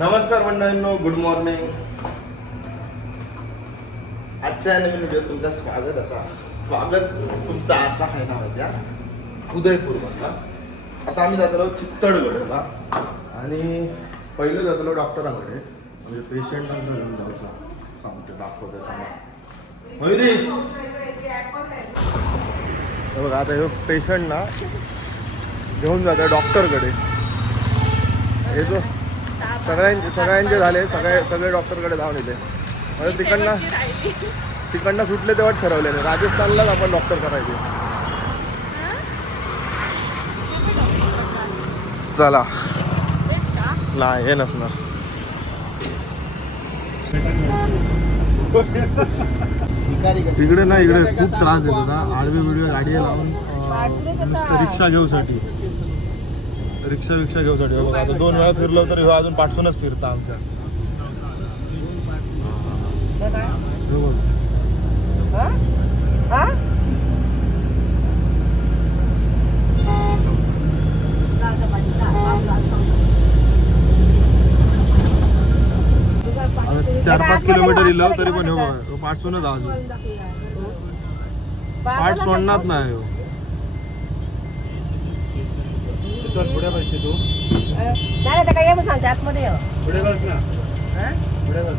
नमस्कार मंडळींनो, good morning. आजच्या नवीन video तुमचं स्वागत तुमचा असा आहे ना माहिती आहे उदयपूर मधला. आता आम्ही जातो चित्तडगडला आणि पहिलं जातो डॉक्टरांकडे, म्हणजे पेशंटांना घेऊन जायचा सांगते दाखवते त्यांना. मयुरी बघा, आता हे पेशंट ना घेऊन जातो डॉक्टरकडे. हे जो सगळ्यांचे झाले, सगळे डॉक्टरकडे जाऊन येते. म्हणजे तिकडनं सुटले तेव्हा ठरवलेलं राजस्थानलाच आपण डॉक्टर करायचे. चला नाही हे नसणार. तिकडे ना इकडे खूप त्रास देतो ना. आडवी व्हिडिओ गाडी लावून रिक्षा घेऊसाठी रिक्षा घेऊसाठी बघा. आता 2 वेळा फिरलो तरी हो अजून पाठसूनच फिरता आमच्या. चार 5 किलोमीटर इलो तरी पण हो पाठसूनच अजून पाठ सोडणार नाही हो. पुढे बसते तू नाही तर काय सांगते आतमध्ये पुढे बस ना. पुढे बस.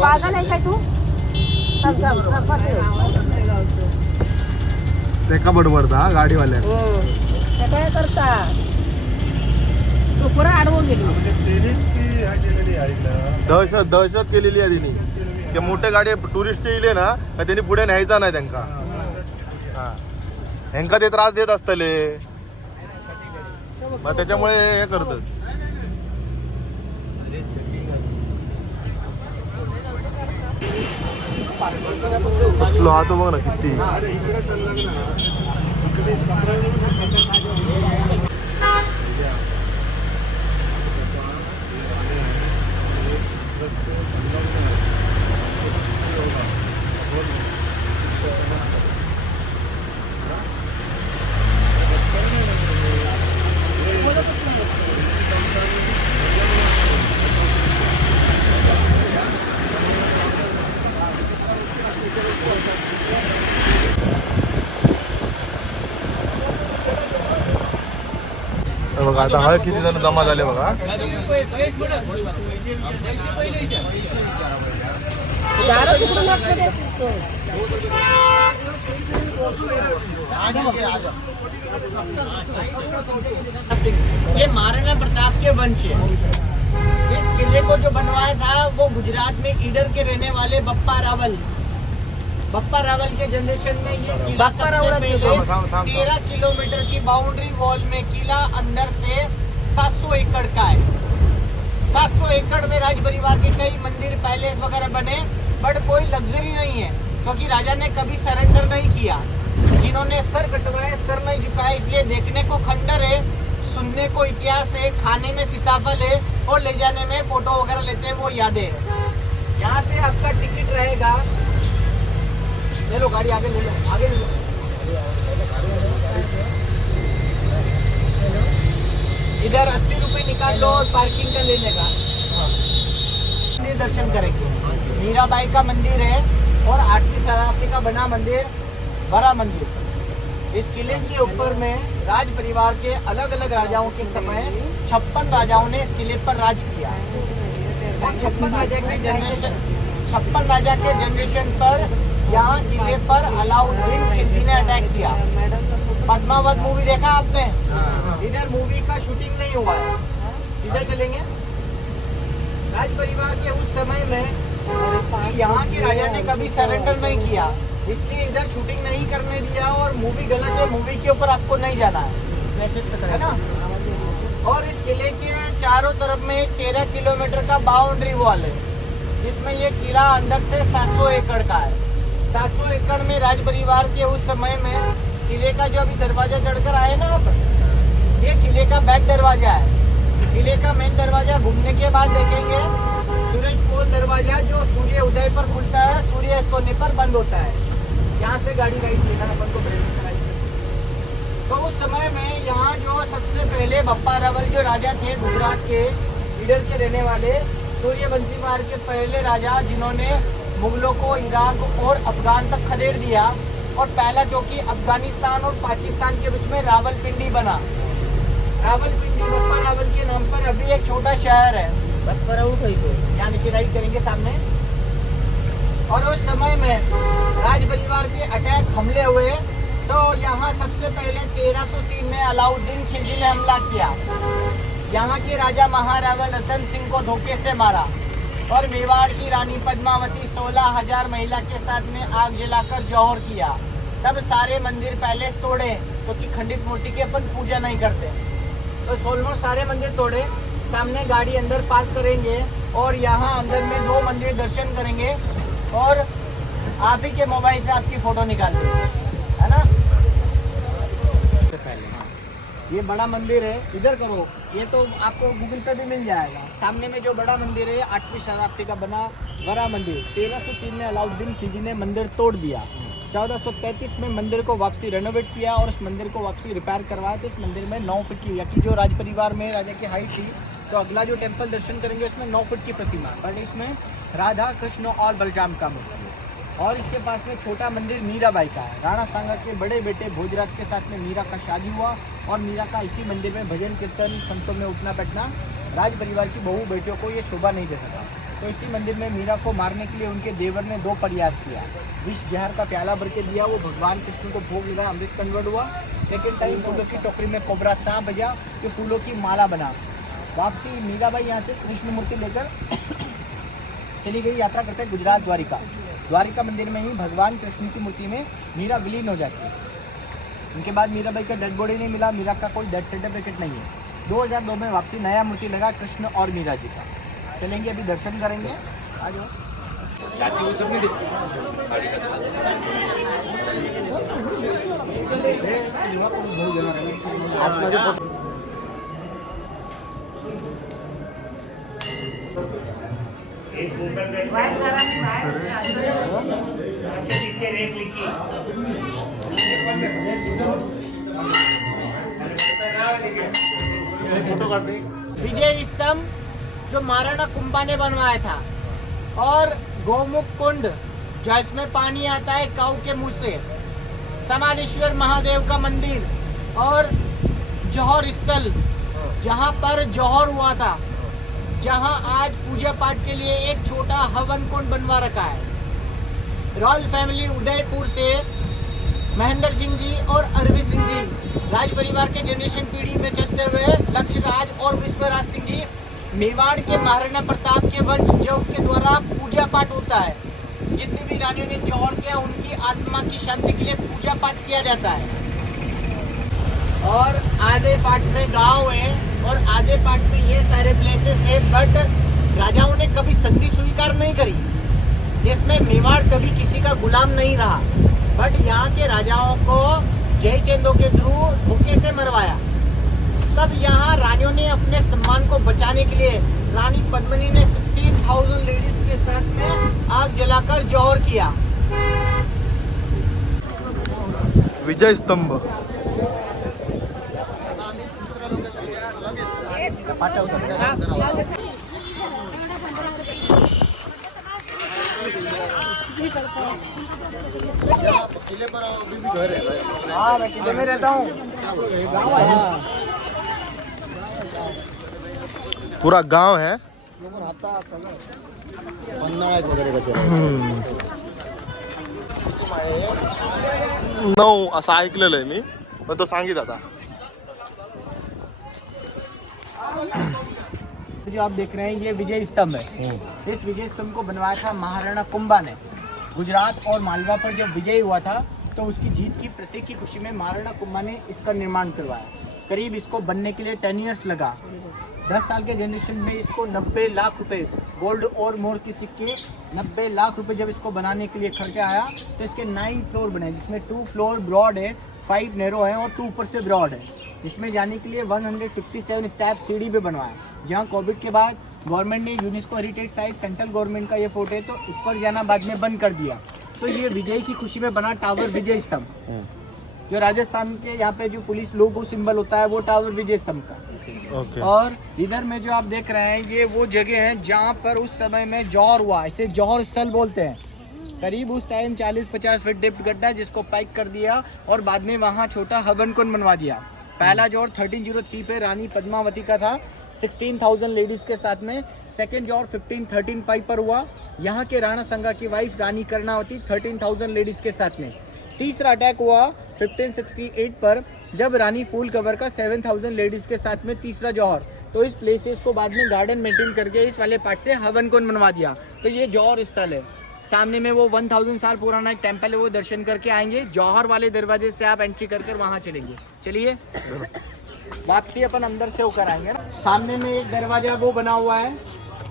पागल आहे काय तू? ते का बडबडता गाडीवाल्या काय करता तू पुरा आडवून गेली. दहशत केलेली आहे तिने की मोठे गाडी टुरिस्टचे इले ना का त्यांनी पुढे न्यायचा नाही त्यांना. ह्यांका ते त्रास देत असतले मग त्याच्यामुळे हे करतात. कसलो हा तो बघ ना किती. बघा आता हळ किती जण जमा झाले बघा. ये महाराणा प्रताप के वंश है. इस किले को जो बनवाया था वो गुजरात में ईडर के रहने वाले बप्पा रावल के जनरेशन में ये किला सबसे पहले 13 किलोमीटर की बाउंड्री वॉल में किला अंदर से 700 एकड़ का है. 700 एकड़ में राज परिवार के कई मंदिर पैलेस वगैरह बने, बट कोई लग्जरी नहीं है क्योंकि राजा ने कभी सरेंडर नहीं किया. जिन्होंने सर कटवाए सर नहीं झुकाए, इसलिए देखने को खंडर है, सुनने को इतिहास है, खाने में सीताफल है और ले जाने में फोटो वगैरह लेते हैं वो यादें है. यहाँ से आपका टिकट रहेगा, ले लो गाड़ी आगे ले लो, आगे ले लो. इधर 80 रुपए निकाल लो और पार्किंग का लेने का. दर्शन करेंगे. मीराबाई का मंदिर है और 8वीं शताब्दी का बना मंदिर, बड़ा मंदिर. इस किले के ऊपर में राज परिवार के अलग अलग राजाओं के समय 56 राजाओं ने इस किले पर राज किया. 56 राजा के जनरेशन पर यहाँ किले पर अलाउद्दीन खिलजी ने अटैक किया. पद्मावत मूवी देखा आपने? इधर मूवी का शूटिंग नहीं हुआ है. सीधे चलेंगे. राज परिवार के उस समय में यहाँ के राजा ने कभी सरेंडर नहीं किया, इसलिए इधर शूटिंग नहीं करने दिया और मूवी गलत है. मूवी के ऊपर आपको नहीं जाना है ना. और इस किले के चारों तरफ में 13 किलोमीटर का बाउंड्री वॉल है, जिसमें ये किला अंदर से 700 एकड़ का है. 700 एकड़ में राज परिवार के उस समय में किले का जो अभी दरवाजा चढ़कर आए ना आप, ये किले का बैक दरवाजा है. किले का मेन दरवाजा घूमने के बाद देखेंगे सूरजपोल दरवाजा, जो सूर्य उदय पर खुलता है, सूर्य अस्त होने पर बंद होता है. यहाँ से गाड़ी राइट लेना अपन को. तो उस समय में यहाँ जो सबसे पहले बप्पा रावल जो राजा थे गुजरात के लीडर के रहने वाले, सूर्यवंशी मार्ग के पहले राजा जिन्होंने मुगलों को इराक और अफगान तक खदेड़ दिया, और पहला चौकी अफगानिस्तान और पाकिस्तान के बीच में रावलपिंडी बना। रावलपिंडी बप्पा रावल के नाम पर अभी एक छोटा शहर है, यहाँ नीचे राइड करेंगे सामने। और उस समय में राज परिवार के अटैक हमले हुए, तो यहाँ सबसे पहले 1303 में अलाउद्दीन खिलजी ने हमला किया। यहाँ के राजा महारावल रतन सिंह को धोखे से मारा, और मेवाड़ की रानी पद्मावती 16,000 महिला के साथ में आग जलाकर जौहर किया। तब सारे मंदिर पैलेस तोड़े, क्योंकि खंडित मूर्ति की अपन पूजा नहीं करते, तो 16 सारे मंदिर तोड़े। सामने गाड़ी अंदर पार्क करेंगे और यहाँ अंदर में 2 मंदिर दर्शन करेंगे, और आप ही के मोबाइल से आपकी फोटो निकाल देंगे, है ना। सबसे पहले ये बड़ा मंदिर है, इधर करो, ये तो आपको गूगल पे भी मिल जाएगा। सामने में जो बड़ा मंदिर है 8वीं शताब्दी का बना बड़ा मंदिर, 1303 में अलाउद्दीन खिलजी ने मंदिर तोड़ दिया। 1433 में मंदिर को वापसी रेनोवेट किया और उस मंदिर को वापसी रिपेयर करवाया, तो उस मंदिर में 9 फीट की, या कि जो राज परिवार में राजा की हाइट थी, तो अगला जो टेम्पल दर्शन करेंगे उसमें 9 फीट की प्रतिमा, बट इसमें राधा कृष्ण और बलराम का मूर्ति है। और इसके पास में छोटा मंदिर मीराबाई का है। राणा सांगा के बड़े बेटे भोजराज के साथ में मीरा का शादी हुआ, और मीरा का इसी मंदिर में भजन कीर्तन संतों में उठना बैठना राज परिवार की बहू बेटियों को ये शोभा नहीं देता था। तो इसी मंदिर में मीरा को मारने के लिए उनके देवर ने 2 प्रयास किया। विष जहर का प्याला भर के दिया, वो भगवान कृष्ण को भोग लगा, अमृत कन्वर्ट हुआ। सेकेंड टाइम फूलों की टोकरी में कोबरा सांप बजा, कि फूलों की माला बना। वापसी मीराबाई यहाँ से कृष्ण मूर्ति लेकर चली गई, यात्रा करते गुजरात द्वारिका। द्वारिका मंदिर में ही भगवान कृष्ण की मूर्ति में मीरा विलीन हो जाती है। उनके बाद मीराबाई का डेड बॉडी नहीं मिला, मीरा का कोई डेथ सर्टिफिकेट नहीं है। 2002 में वापसी नया मूर्ति लगा कृष्ण और मीरा जी का। चलेंगे अभी दर्शन करेंगे, आ जाओ। एक गूगल पे पीछे रेट लिखी विजय स्तंभ जो महाराणा कुंभा ने बनवाया था, और गौमुख कुंड जो इसमें पानी आता है काऊ के मुंह से, समाधेश्वर महादेव का मंदिर, और जौहर स्थल जहां पर जौहर हुआ था, जहां आज पूजा पाठ के लिए एक छोटा हवन कुंड बनवा रखा है। रॉयल फैमिली उदयपुर से महेंद्र सिंह जी और अरविंद सिंह जी राज परिवार के जनरेशन पीढ़ी में चलते हुए लक्ष्यराज और विश्वराज सिंह जी मेवाड़ के महाराणा प्रताप के वंश जो के द्वारा पूजा पाठ होता है। जितनी भी रानियों ने जौहर किया उनकी आत्मा की शांति के लिए पूजा पाठ किया जाता है। और आधे पार्ट में गांव है और आधे पार्ट में ये सारे प्लेसेस है, बट राजाओं ने कभी संधि स्वीकार नहीं करी, जिसमें मेवाड़ कभी किसी का गुलाम नहीं रहा, बट यहाँ के राजाओं को जयचंदों के थ्रू धोखे से मरवाया। तब यहाँ रानियों ने अपने सम्मान को बचाने के लिए रानी पद्मिनी ने 16,000 लेडीज के साथ में आग जलाकर जौहर किया। विजय स्तंभ किले पर अभी भी घर है। हाँ, मैं किले में रहता हूँ। गाँव है, पूरा गांव है। नऊ असं ऐकलेलं आहे मी, पण तो सांगित आता। जो आप देख रहे हैं ये विजय स्तंभ है। इस विजय स्तंभ को बनवाया था महाराणा कुंभा ने। गुजरात और मालवा पर जब विजय हुआ था तो उसकी जीत की प्रतीक की खुशी में महाराणा कुंभा ने इसका निर्माण करवाया। करीब इसको बनने के लिए 10 ईयर्स लगा। 10 साल के जनरेशन में इसको 90 लाख रुपए गोल्ड और मोर की सिक्के 90 लाख रुपए जब इसको बनाने के लिए खर्चा आया तो इसके 9 फ्लोर बने, जिसमें 2 फ्लोर ब्रॉड है, 5 नैरो है और 2 ऊपर से ब्रॉड है। इसमें जाने के लिए 157 स्टेप सीढ़ी भी बनवाया। जहाँ कोविड के बाद गवर्नमेंट ने UNESCO heritage site central government का ये फोटो है तो ऊपर जाना बाद में बंद कर दिया। तो ये विजय की खुशी में बना टावर विजय स्तंभ। जो राजस्थान के यहाँ पे जो पुलिस लोगो सिंबल होता है वो टावर विजय स्तंभ का। ओके। और इधर में जो आप देख रहे हैं ये वो जगह है जहाँ पर उस समय में जौहर हुआ, इसे जौहर स्थल बोलते हैं। करीब उस टाइम 40-50 फीट डेप्थ गड्ढा जिसको पैक कर दिया और बाद में वहाँ छोटा हवन कुंड बनवा दिया। पहला जौहर 1303 पे रानी पद्मावती का था 16,000 लेडीज के साथ में। सेकेंड जौहर 1513 पर हुआ, यहाँ के राणा संगा की वाइफ रानी कर्णावती 13,000 लेडीज के साथ में। तीसरा अटैक हुआ 1568 पर जब रानी फूल कवर का 7,000 लेडीज के साथ में तीसरा जौहर। तो इस प्लेसेस को बाद में गार्डन मेंटेन करके इस वाले पार्ट से हवन कुंड बनवा दिया। तो ये जौहर स्थल है। सामने में वो 1000 साल पुराना एक टेम्पल है, वो दर्शन करके आएंगे। जौहर वाले दरवाजे से आप एंट्री कर वहाँ चलेंगे। चलिए वापसी अपन अंदर से होकर आएंगे ना। सामने में एक दरवाजा वो बना हुआ है,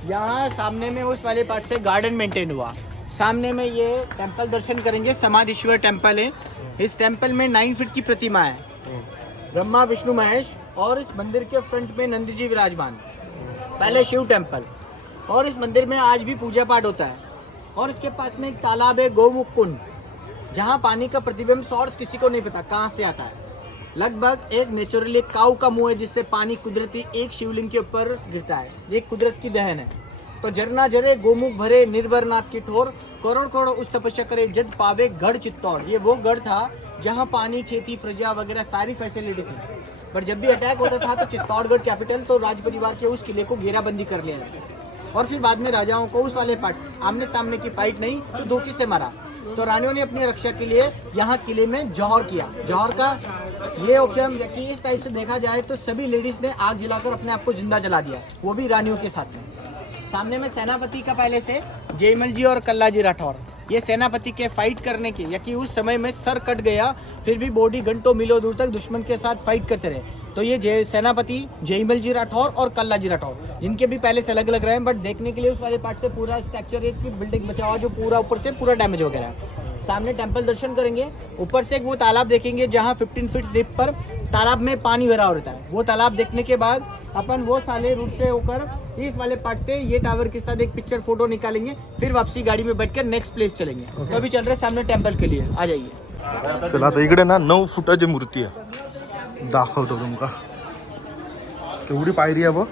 यहाँ सामने में उस वाले पार्ट से गार्डन मेंटेन हुआ। सामने में ये टेम्पल दर्शन करेंगे, समाधीश्वर टेम्पल है। इस टेम्पल में 9 फीट की प्रतिमा है, ब्रह्मा विष्णु महेश। और इस मंदिर के फ्रंट में नंद जी विराजमान, पहले शिव टेम्पल। और इस मंदिर में आज भी पूजा पाठ होता है। और इसके पास में एक तालाब है, गौमुख कुंड, जहाँ पानी का प्रतिबिंब सोर्स किसी को नहीं पता कहाँ से आता है। लगभग एक नेचुरली काऊ का मुंह है जिससे पानी कुदरती एक शिवलिंग के ऊपर गिरता है। ये कुदरत की दहन है। तो झरना झरे गोमुख भरे निर्भर नाथ की ठोर, करोड़ करोड़ उस तपस्या करे जद पावे गढ़ चित्तौड़। ये वो गढ़ था जहाँ पानी, खेती, प्रजा वगैरह सारी फैसिलिटी थी। पर जब भी अटैक होता था तो चित्तौड़गढ़ कैपिटल तो राज परिवार के उस किले को घेराबंदी कर लिया जाता। और फिर बाद में राजाओं को उस वाले पार्ट्स आमने सामने की फाइट नहीं तो धोखे से मारा। तो रानियों ने अपनी रक्षा के लिए यहाँ किले में जौहर किया। जौहर का ये ऑप्शन कि इस टाइप से देखा जाए तो सभी लेडीज ने आग जलाकर अपने आप को जिंदा जला दिया, वो भी रानियों के साथ में। सामने में सेनापति का पैलेस है, जयमल जी और कल्ला जी राठौर। ये सेनापति के फाइट करने के, या कि उस समय में सर कट गया फिर भी बॉडी घंटों मीलों दूर तक दुश्मन के साथ फाइट करते रहे। तो ये सेनापति जयमल जी राठौर और कल्ला जी राठौर, जिनके भी पैलेस अलग अलग रहे हैं, बट देखने के लिए उस वाले पार्ट से पूरा स्ट्रक्चर एक बिल्डिंग बचा हुआ जो पूरा ऊपर से पूरा डैमेज हो गया है। सामने टेम्पल दर्शन करेंगे, ऊपर से एक वो तालाब देखेंगे जहाँ 15 फीट डीप पर तालाब में पानी भरा रहता है। वो तालाब देखने के बाद अपन वो साले रूट से होकर इस वाले पार्ट से ये टावर के साथ एक पिक्चर फोटो निकालेंगे, फिर वापसी गाड़ी में बैठकर नेक्स्ट प्लेस चलेंगे। तो अभी चल रहे सामने टेम्पल के लिए, आ जाइए। चला आता इकडे ना 9 फुटाची मूर्ती आहे, दाखवतो तुमका। केवढी पायरी आहे बघ,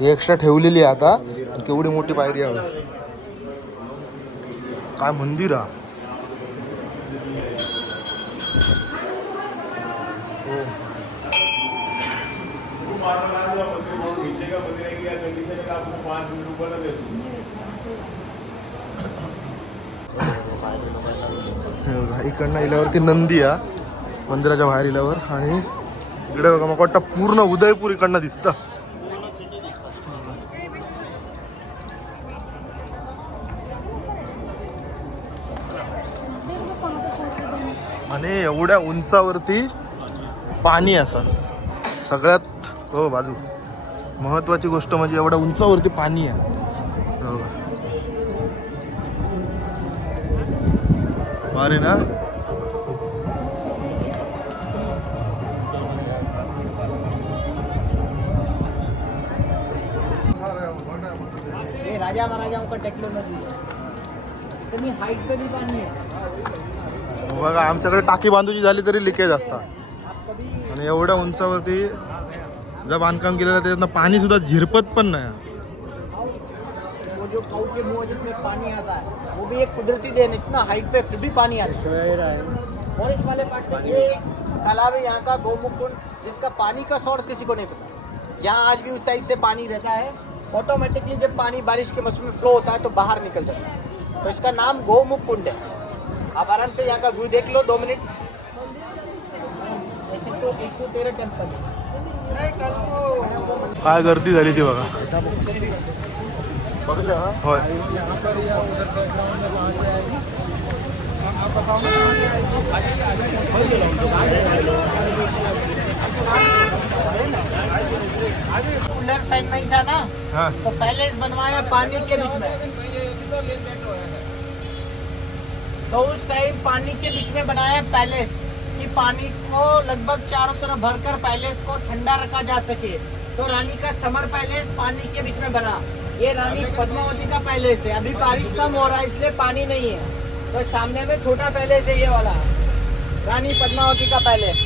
हे एक्स्ट्रा ठेवलेली आहे आता, केवढी मोठी पायरी आहे बघ. काय मंदिर आहे. इकडनं इल्यावरती नंदी आहे मंदिराच्या बाहेर इल्यावर, आणि इकडे बघा मग वाटतं पूर्ण उदयपूर इकडनं दिसतं. आणि एवढ्या उंचावरती पाणी असं सगळ्यात हो बाजू महत्वाची गोष्ट म्हणजे एवढ्या उंचावरती पाणी आहे. भारी ना. ये राजा महाराजाओं का टेक्नोलॉजी है, इतनी हाइट पे भी पानी है. बघा आमच्याकडे टाकी बांधूची झाली तरी लिकेज असतात, आप कभी आणि एवढ्या उंचावरती जर बांधकाम केलेलं त्याच्यातनं पाणी सुद्धा झिरपत पण नाही. वो जो काऊ के मुंह जिसमें पानी आता है वो भी एक कुदरती देन, इतना हाइट पे फिर भी पानी आ रहा है. और इस वाले पार्ट से ये तालाब है यहाँ का गौमुख कुंड, जिसका पानी का सोर्स किसी को नहीं पता. यहाँ आज भी उस टाइप से पानी रहता है. ऑटोमेटिकली जब पानी बारिश के मौसम में फ्लो होता है तो बाहर निकल जाता है. तो इसका नाम गौमुख कुंड है. आप आराम से यहाँ का व्यू देख लो 2 मिनट. ऐसे तो 113 टेम्पल काय गर्दी झाली ती बघा. होय कूलर फैन नहीं था ना, हाँ. तो पैलेस बनवाया पानी के बीच में. तो उस टाइम पानी के बीच में बनाया पैलेस कि पानी को लगभग चारों तरफ भरकर पैलेस को ठंडा रखा जा सके. तो रानी का समर पैलेस पानी के बीच में बना. ये रानी पद्मावती का पैलेस है. अभी बारिश कम हो रहा है इसलिए पानी नहीं है. तो सामने में छोटा पैलेस है ये वाला. रानी पद्मावती का पैलेस।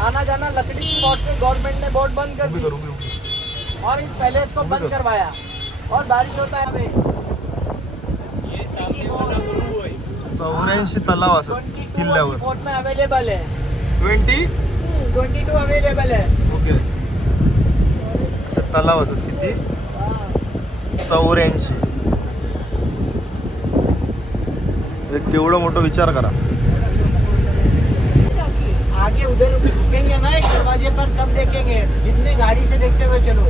आना जाना लकड़ी की बोर्ड से गवर्नमेंट ने बोर्ड बंद कर दी और इस पैलेस को बंद करवाया और बारिश होता है अभी। 84 तलाव असत किल्ल्यावर। फोर्ट में अवेलेबल है, 22 अवेलेबल है। ओके असं तलाव असत किती 84 केवढं मोठं विचार करा। आगे उधर रुकेंगे ना एक दरवाजे पर, तब देखेंगे। जितने गाड़ी से देखते हुए चलो।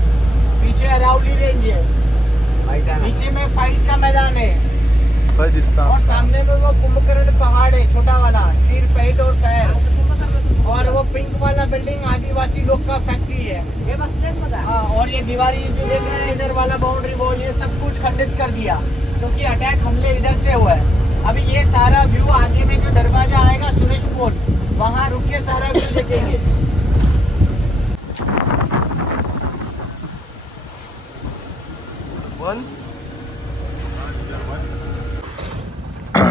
पीछे अरावली रेंज है, नीचे में फाइट का मैदान है काय दिसता और सामने में वो कुंभकर्ण पहाड़ है, छोटा वाला, सिर पेट और पैर। और वो पिंक वाला बिल्डिंग आदिवासी लोग का फैक्ट्री है। हे बसलेत बघा. हाँ, और ये दीवारी जो देख रहे हैं इधर वाला बाउंड्री वॉल, ये सब कुछ खंडित कर दिया क्योंकि अटैक हमले इधर से हुआ है। अभी ये सारा व्यू आगे में जो दरवाजा आएगा सुरेश कोट, वहाँ रुक के सारा व्यू देखेंगे।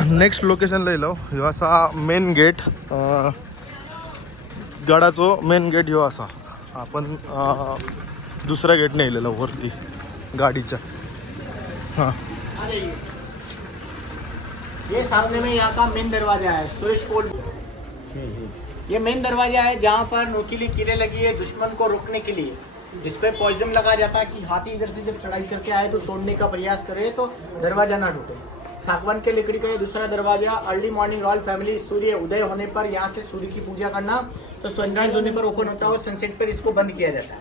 नेक्स्ट लोकेशनला येलो ह्यो असा मेन गेट, गडाचो मेन गेट ह्यो असा। आपण दुसऱ्या गेटने येलेलो वरती गाडीच्या। हां ये सामने में यहाँ का मेन दरवाजा है, सुरेश कोट। ये मेन दरवाजा है जहाँ पर नुकीली कीलें लगी है दुश्मन को रोकने के लिए, जिसपे पॉइजन लगाया जाता है कि हाथी इधर से जब चढ़ाई करके आए तो तोड़ने का प्रयास करे तो दरवाजा ना टूटे। सागवान के लकड़ी का ये दूसरा दरवाजा। अर्ली मॉर्निंग रॉयल फैमिली सूर्य उदय होने पर यहाँ से सूर्य की पूजा करना, तो सनराइज होने पर ओपन होता है, सनसेट पर इसको बंद किया जाता है।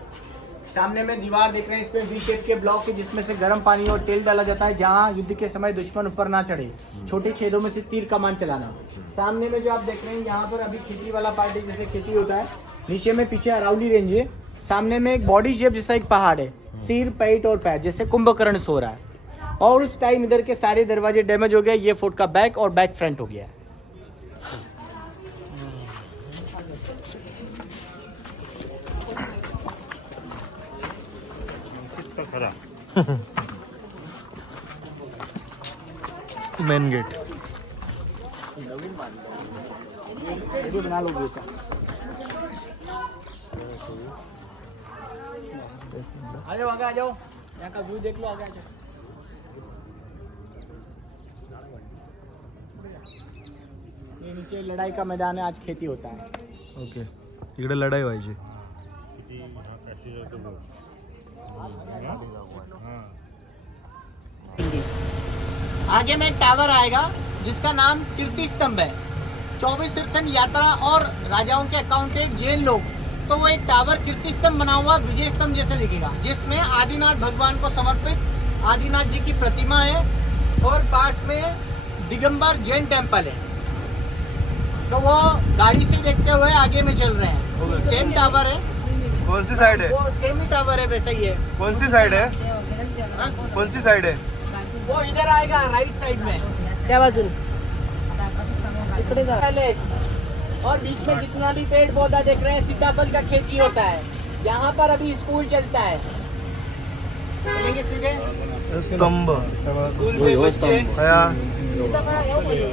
सामने में दीवार देख रहे हैं, इसमें वी शेप के ब्लॉक है जिसमें से गर्म पानी और तेल डाला जाता है, जहाँ युद्ध के समय दुश्मन ऊपर ना चढ़े। छोटे छेदों में से तीर कमान चलाना। सामने में जो आप देख रहे हैं यहाँ पर अभी खेती वाला पार्ट है, जैसे खेती होता है। नीचे में पीछे अरावली रेंज है। सामने में एक बॉडी शेप जैसा एक पहाड़ है, सिर पेट और पैर, जैसे कुंभकर्ण सो रहा है। और उस टाइम इधर के सारे दरवाजे डैमेज हो गए। ये फोर्ट का बैक और बैक फ्रंट हो गया है। मेन गेट बना लोगे तो आ जाओ, आगे आ जाओ, यहाँ का व्यू देख लो, आगे आ जाओ। ये नीचे लड़ाई का मैदान है, आज खेती होता है। ओके इकडे लढाई व्हायची। आगे में एक टावर आएगा जिसका नाम कीर्ति स्तंभ है। 24 तीर्थन यात्रा और राजाओं के अकाउंटेंट जैन लोग, तो वो एक टावर कीर्ति स्तंभ बना हुआ विजय स्तंभ जैसे दिखेगा, जिसमें आदिनाथ भगवान को समर्पित आदिनाथ जी की प्रतिमा है और पास में दिगंबर जैन टेम्पल है। तो वो गाड़ी से देखते हुए आगे में चल रहे हैं। सेम टावर है। कौन सी साइड है? वो सेम ही टावर है, वैसा ही है। कौन सी साइड है? कौन सी साइड है? वो इधर आएगा राइट साइड में, त्या बाजून इकडे जा. पैलेस। और बीच में जितना भी पेड़ पौधा देख रहे हैं, सीताफल का खेती होता है। यहाँ पर अभी स्कूल चलता है। चलेंगे सीधे स्तंभ स्कूल में बच्चे हया इथं पण येऊ पहिले.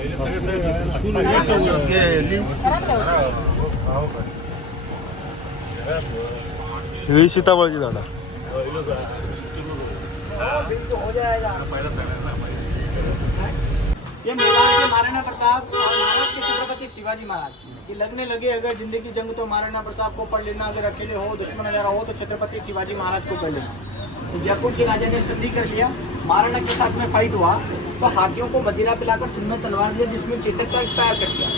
ही सीताफळची झाडा। हो जाएगा। ये मेवाड़ के महाराणा प्रताप और महाराष्ट्र के छत्रपति शिवाजी महाराज, ये लगने लगे अगर जिंदगी जंग तो महाराणा प्रताप को पढ़ लेना, अगर अकेले हो दुश्मन नजर हो तो छत्रपति शिवाजी महाराज को पढ़ लेना। तो जयपुर के राजा ने संधि कर लिया, महाराणा के साथ में फाइट हुआ तो हाथियों को मदिरा पिलाकर सुन्नत तलवार दिया, जिसमें चेतक का एक पैर कट गया।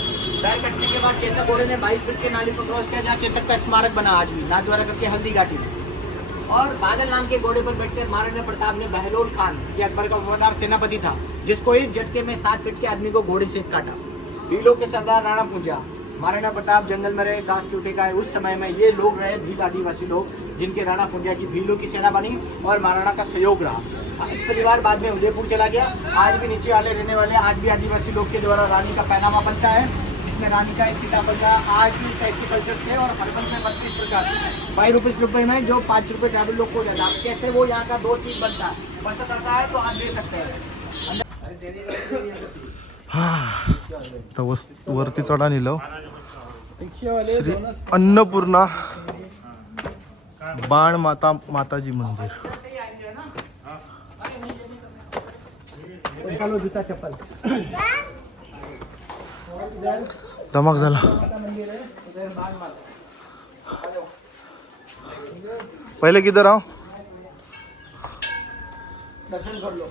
पैर कटने के बाद चेतक घोड़े ने 22 फीट के नाली को क्रॉस किया, जहाँ चेतक का स्मारक बना आज भी, नाथद्वारा करके हल्दी घाटी में। और बादल नाम के घोड़े पर बैठकर महाराणा प्रताप ने बहलोल खान, ये अकबर का वफादार सेनापति था, जिसको एक झटके में 7 फीट के आदमी को घोड़े से काटा। भीलों के सरदार राणा पूंजा, महाराणा प्रताप जंगल में रहे, घास क्यूटे का है। उस समय में ये लोग रहे भील आदिवासी लोग, जिनके राणा पूंजा की भीलों की सेना बनी और महाराणा का सहयोग रहा। इस परिवार बाद में उदयपुर चला गया। आज भी नीचे वाले रहने वाले, आज भी आदिवासी लोग के द्वारा रानी का पहनावा बनता है, जिसमें रानी का एक सीताफल का आज भी इस टाइप के कल्चर थे। और हर्बल में 32 प्रकार से 5 रुपये में जो 5 रुपये ट्रैवल लोग को जाता है। कैसे वो यहाँ का 2 चीज बनता है, पसंद आता है तो आप ले सकते हैं। तर वरती चढा नेलं श्री अन्नपूर्णा बाण माताजी मंदिर. जूता चप्पल धमाक झाला. पहिले किधर आओ. दर्शन कर लो.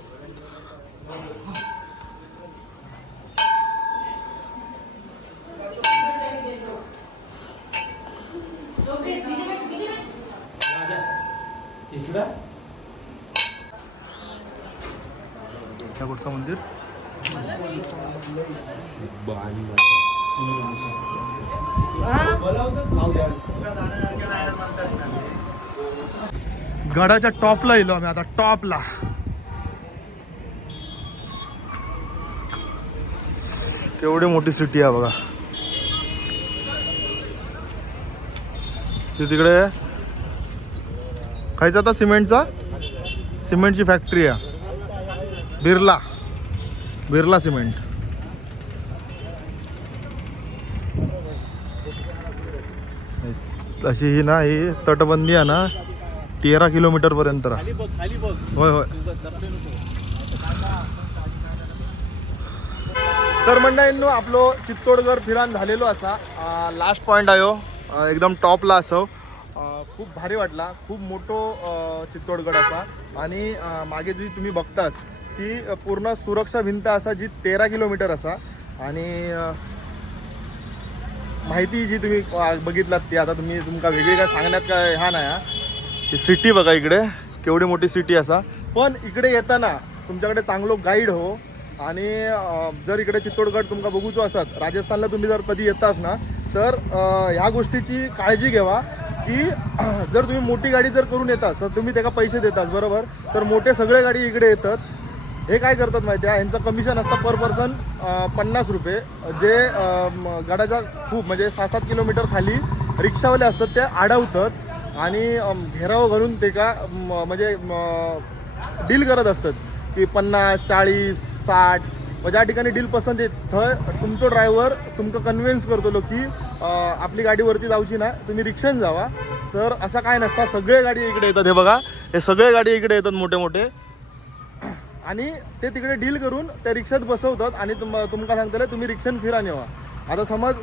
त्या कुठचं मंदिर. गडाच्या टॉपला येलो आम्ही आता. टॉपला केवढी मोठी सिटी आहे बघा. तिकडे खायचा आता सिमेंटची फॅक्टरी आहे. बिर्ला सिमेंट. अशी ही ना ही तटबंदी आहे ना 13 किलोमीटर पर्यंत. होय होय. तर मंडळींनो आपलो चित्तोडगड फिरान झालेलो असा. लास्ट पॉइंट आयो एकदम टॉपला असो. खूप भारी वाटला. खूप मोठो चित्तोडगड असा. आणि मागे जी तुम्ही बघतास ती पूर्ण सुरक्षा भिंत असा जी 13 किलोमीटर असा. आणि माहिती जी तुम्ही बघितलात ती आता तुमका वेगळी काय सांगण्यात काय ह्या नाही. ही सिटी बघा इकडे केवढी मोठी सिटी असा. पण इकडे येताना तुमच्याकडे चांगलो गाईड हो. आणि जर इकडे चित्तोडगड तुमका बघूचो असत राजस्थानला तुम्ही जर कधी येतास ना तर ह्या गोष्टीची काळजी घ्यावा की जर तुम्ही मोठी गाडी जर करून येतास तर तुम्ही त्याला पैसे देतास बरोबर. तर मोठे सगळे गाडी इकडे येतात. हे काय करतात माहिती आहे ह्यांचं कमिशन असतं पर पर्सन 50 रुपये. जे गाड्याच्या खूप म्हणजे 6-7 किलोमीटर खाली रिक्षावाले असतात ते अडवतात आणि घेराव घालून ते का म्हणजे डील करत असतात की 50, 40, 60 ज्या ठिकाणी डील पसंत येत थंय तुमचं ड्रायव्हर तुमचं कन्व्हिन्स करतो की आपली गाडीवरती जाऊची ना तुम्ही रिक्षाने जावा. तर असं काय नसतं. सगळे गाडी इकडे येतात. हे बघा हे सगळे गाडी इकडे येतात मोठे मोठे. आणि ते तिकडे डील करून त्या रिक्षात बसवतात आणि तुमका सांगतले तुम्ही रिक्षाने फिरा नेवा. आता समज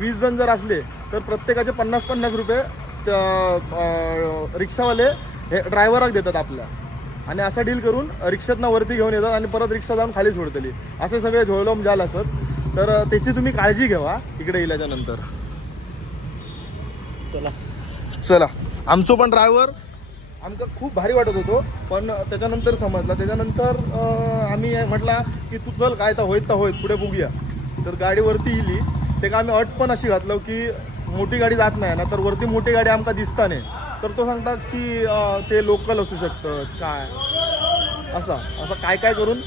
20 जण जर असले तर प्रत्येकाचे 50-50 रुपये रिक्षावाले हे ड्रायव्हराक देतात आपल्या. आणि असं डील करून रिक्षातनं वरती घेऊन येतात आणि परत रिक्षा जाऊन खाली सोडतली. असे सगळे झोलम झाल असत. तर त्याची तुम्ही काळजी घ्यावा इकडे येल्याच्या नंतर. चला आमचो पण ड्रायव्हर आमका खूप भारी वाटत होतो पण त्याच्यानंतर समजला. त्याच्यानंतर आम्ही म्हटला की तू चल काय तर होईत पुढे बघूया. तर गाडीवरती इली. ते का आम्ही अट पण अशी घातलो की मोठी गाडी जात नाही ना तर वरती मोठी गाडी आमका दिसता नाही. तर तो सांगतात की ते लोकल असू शकतं काय असं काय करून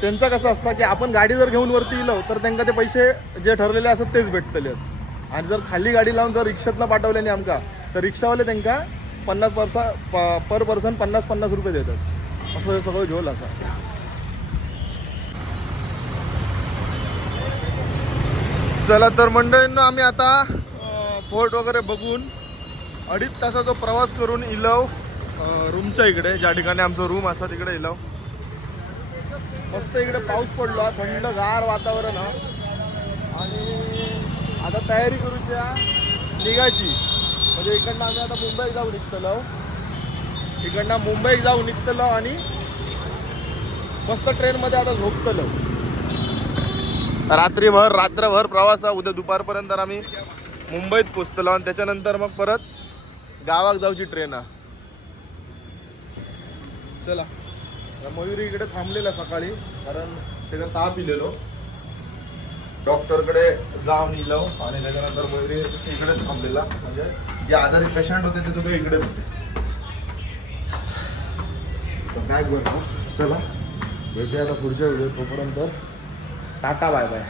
त्यांचं कसं असतं की आपण गाडी जर घेऊन वरती इलो तर त्यांना ते पैसे जे ठरलेले असतात तेच भेटतले. आणि जर खाली गाडी लावून जर रिक्षातनं पाठवल्याने आमका तर रिक्षावाले त्यांना 50% पर पर्सन 50-50 रुपये देतात. असं हे सगळं झोल असा. चला तर मंडळींनो आम्ही आता फोर्ट वगैरे बघून 2.5 तासाचा प्रवास करून इलव रूमच्या इकडे ज्या ठिकाणी आमचं रूम असा तिकडे इलव. मस्त इकडे पाऊस पडलो थंडगार वातावरण. आणि आता तयारी करूच्या निघायची. म्हणजे इकडनं आम्ही आता मुंबईत जाऊ निघतलो आणि मस्त ट्रेनमध्ये आता झोपतलो. रात्रभर प्रवास. उद्या दुपारपर्यंत आम्ही मुंबईत पोचतलो आणि त्याच्यानंतर मग परत गावात जाऊची ट्रेन. चला मयुरी इकडे थांबलेला सकाळी कारण त्याचा ताप इलेलो. डॉक्टरकडे जाऊन इलो आणि त्याच्यानंतर मयुरी इकडेच थांबलेला. म्हणजे जे आजारी पेशंट होते ते सगळे इकडेच होते. तर बॅग बरं. चला भेटूया आता पुढच्या व्हिडिओ. तोपर्यंत टाटा बाय बाय.